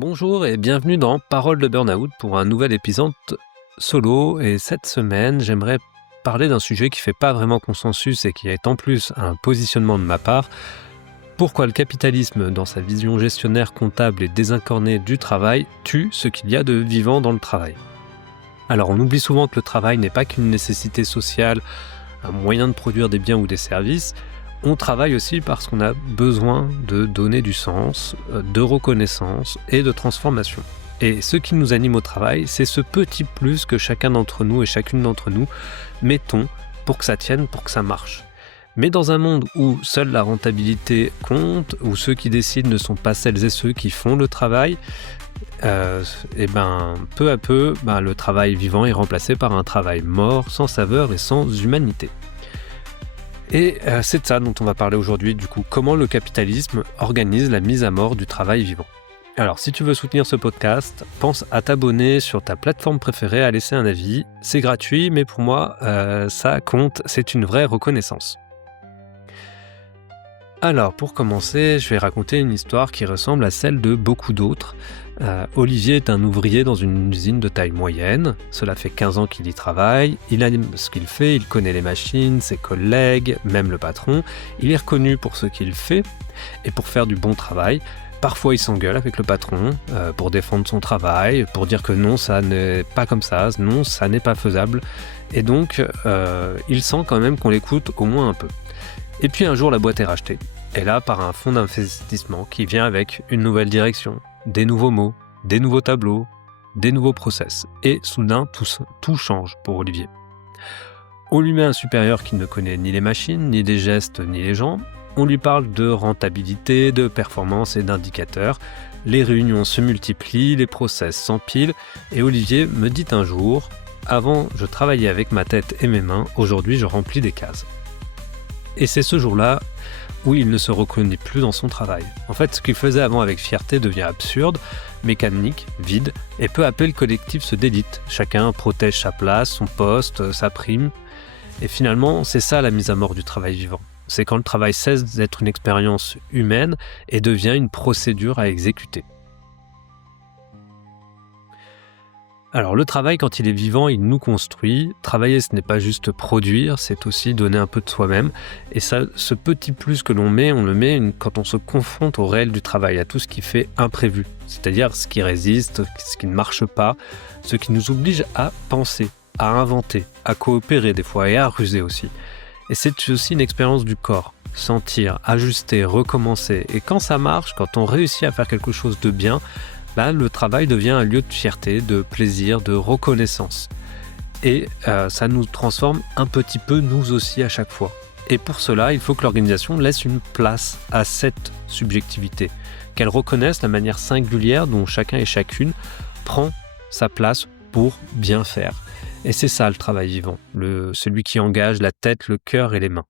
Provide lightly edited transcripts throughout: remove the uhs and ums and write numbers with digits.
Bonjour et bienvenue dans Parole de Burnout pour un nouvel épisode solo. Et cette semaine, j'aimerais parler d'un sujet qui fait pas vraiment consensus et qui est en plus un positionnement de ma part. Pourquoi le capitalisme, dans sa vision gestionnaire, comptable et désincarnée du travail, tue ce qu'il y a de vivant dans le travail. Alors on oublie souvent que le travail n'est pas qu'une nécessité sociale, un moyen de produire des biens ou des services. On travaille aussi parce qu'on a besoin de donner du sens, de reconnaissance et de transformation. Et ce qui nous anime au travail, c'est ce petit plus que chacun d'entre nous et chacune d'entre nous mettons pour que ça tienne, pour que ça marche. Mais dans un monde où seule la rentabilité compte, où ceux qui décident ne sont pas celles et ceux qui font le travail, peu à peu, le travail vivant est remplacé par un travail mort, sans saveur et sans humanité. Et c'est de ça dont on va parler aujourd'hui, du coup, comment le capitalisme organise la mise à mort du travail vivant. Alors, si tu veux soutenir ce podcast, pense à t'abonner sur ta plateforme préférée, à laisser un avis. C'est gratuit, mais pour moi, ça compte, c'est une vraie reconnaissance. Alors, pour commencer, je vais raconter une histoire qui ressemble à celle de beaucoup d'autres. Olivier est un ouvrier dans une usine de taille moyenne. Cela fait 15 ans qu'il y travaille. Il aime ce qu'il fait, il connaît les machines, ses collègues, même le patron. Il est reconnu pour ce qu'il fait et pour faire du bon travail. Parfois, il s'engueule avec le patron pour défendre son travail, pour dire que non, ça n'est pas comme ça, non, ça n'est pas faisable. Et donc, il sent quand même qu'on l'écoute au moins un peu. Et puis un jour, la boîte est rachetée. Et là, par un fonds d'investissement qui vient avec une nouvelle direction, des nouveaux mots, des nouveaux tableaux, des nouveaux process. Et soudain, tout change pour Olivier. On lui met un supérieur qui ne connaît ni les machines, ni les gestes, ni les gens. On lui parle de rentabilité, de performance et d'indicateurs. Les réunions se multiplient, les process s'empilent. Et Olivier me dit un jour « Avant, je travaillais avec ma tête et mes mains. Aujourd'hui, je remplis des cases. » Et c'est ce jour-là où il ne se reconnaît plus dans son travail. En fait, ce qu'il faisait avant avec fierté devient absurde, mécanique, vide, et peu à peu le collectif se délite. Chacun protège sa place, son poste, sa prime. Et finalement, c'est ça la mise à mort du travail vivant. C'est quand le travail cesse d'être une expérience humaine et devient une procédure à exécuter. Alors le travail, quand il est vivant, il nous construit. Travailler, ce n'est pas juste produire, c'est aussi donner un peu de soi-même. Et ça, ce petit plus que l'on met, on le met quand on se confronte au réel du travail, à tout ce qui fait imprévu. C'est-à-dire ce qui résiste, ce qui ne marche pas, ce qui nous oblige à penser, à inventer, à coopérer des fois et à ruser aussi. Et c'est aussi une expérience du corps. Sentir, ajuster, recommencer. Et quand ça marche, quand on réussit à faire quelque chose de bien, le travail devient un lieu de fierté, de plaisir, de reconnaissance. Et ça nous transforme un petit peu nous aussi à chaque fois. Et pour cela, il faut que l'organisation laisse une place à cette subjectivité, qu'elle reconnaisse la manière singulière dont chacun et chacune prend sa place pour bien faire. Et c'est ça le travail vivant, celui qui engage la tête, le cœur et les mains.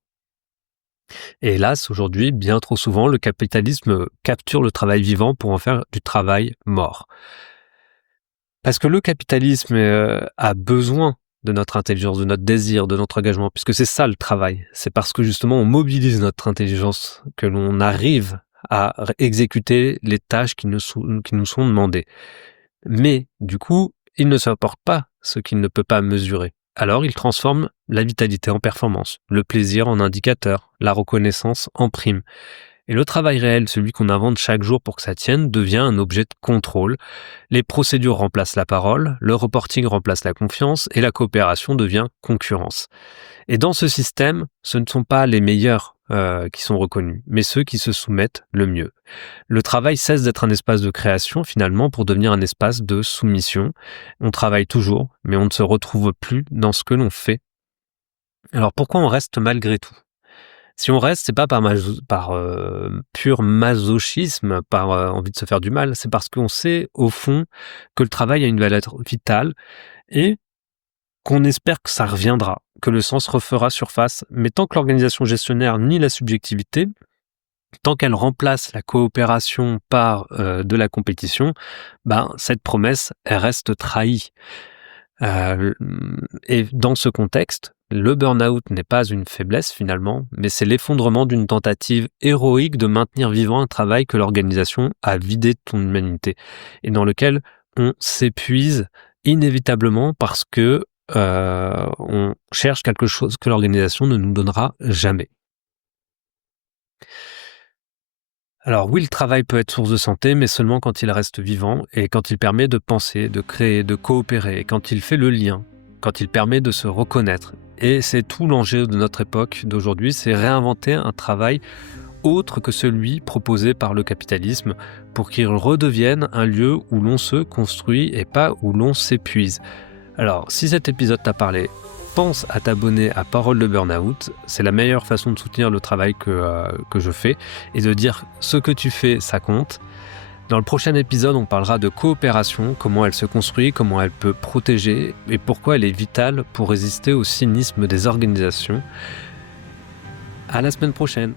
Et hélas, aujourd'hui, bien trop souvent, le capitalisme capture le travail vivant pour en faire du travail mort. Parce que le capitalisme a besoin de notre intelligence, de notre désir, de notre engagement, puisque c'est ça le travail. C'est parce que justement on mobilise notre intelligence que l'on arrive à exécuter les tâches qui nous sont demandées. Mais du coup, il ne supporte pas ce qu'il ne peut pas mesurer. Alors il transforme la vitalité en performance, le plaisir en indicateur, la reconnaissance en prime. Et le travail réel, celui qu'on invente chaque jour pour que ça tienne, devient un objet de contrôle. Les procédures remplacent la parole, le reporting remplace la confiance et la coopération devient concurrence. Et dans ce système, ce ne sont pas les meilleurs qui sont reconnus, mais ceux qui se soumettent le mieux. Le travail cesse d'être un espace de création finalement pour devenir un espace de soumission. On travaille toujours, mais on ne se retrouve plus dans ce que l'on fait. Alors pourquoi on reste malgré tout ? Si on reste, c'est pas par pur masochisme, par envie de se faire du mal, c'est parce qu'on sait au fond que le travail a une valeur vitale et qu'on espère que ça reviendra, que le sens refera surface. Mais tant que l'organisation gestionnaire nie la subjectivité, tant qu'elle remplace la coopération par de la compétition, cette promesse, elle reste trahie. Et dans ce contexte, le burn-out n'est pas une faiblesse finalement, mais c'est l'effondrement d'une tentative héroïque de maintenir vivant un travail que l'organisation a vidé de ton humanité et dans lequel on s'épuise inévitablement parce que on cherche quelque chose que l'organisation ne nous donnera jamais. Alors oui, le travail peut être source de santé, mais seulement quand il reste vivant et quand il permet de penser, de créer, de coopérer, quand il fait le lien, quand il permet de se reconnaître. Et c'est tout l'enjeu de notre époque d'aujourd'hui, c'est réinventer un travail autre que celui proposé par le capitalisme pour qu'il redevienne un lieu où l'on se construit et pas où l'on s'épuise. Alors, si cet épisode t'a parlé, pense à t'abonner à Parole de Burnout. C'est la meilleure façon de soutenir le travail que je fais et de dire ce que tu fais, ça compte. Dans le prochain épisode, on parlera de coopération, comment elle se construit, comment elle peut protéger et pourquoi elle est vitale pour résister au cynisme des organisations. À la semaine prochaine.